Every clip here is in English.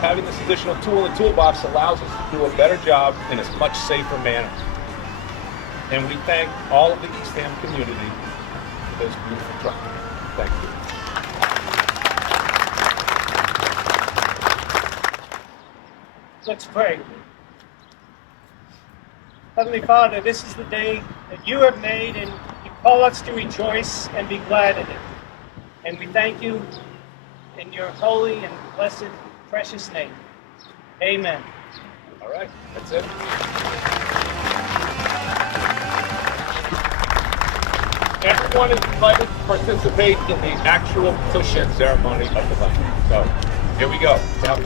having this additional tool in the toolbox allows us to do a better job in a much safer manner. And we thank all of the Eastham community for this beautiful truck. Thank you. Let's pray. Heavenly Father, this is the day that you have made, and you call us to rejoice and be glad in it. And we thank you in your holy and blessed, precious name. Amen. All right, that's it. Everyone is invited to participate in the actual push-in ceremony of the bus. So, here we go. Now,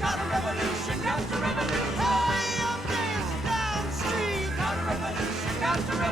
Got a revolution down the street. Got a revolution down the street. Got a revolution down the street.